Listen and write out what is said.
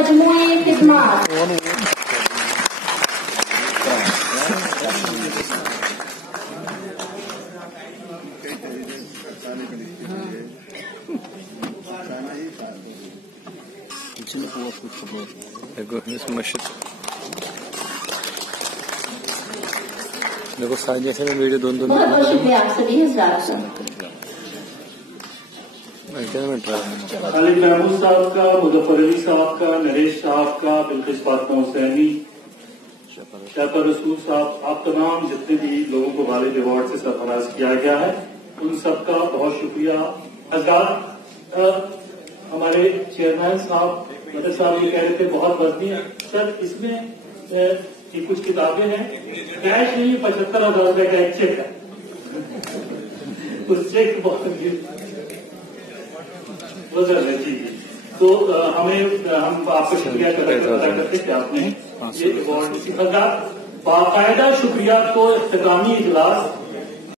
मजमूई खिदमात। देखो साइड जैसे में वीडियो दोनों बहुत बहुत शुक्रिया आप सभी हजरात का। खालिद महमूद साहब का, मुजफ्फर अली साहब का, नरेश साहब का, बिल्किस फातिमा हुसैनी, शफर रसूल साहब, आप तमाम जितने भी लोगों को गालिब अवार्ड से सरफराज किया गया है उन सबका बहुत शुक्रिया। हजरात, हमारे चेयरमैन साहब मदद साहब ये कह रहे थे बहुत वजनी है सर, इसमें ये कुछ किताबें हैं, कैश नहीं, 75,000 रुपए का एक चेक है। उस चेक बहुत है जी। तो हम आपका शुक्रिया अदा करते कि आपने ये अवार्ड, बाकायदा शुक्रिया को इख्तितामी इजलास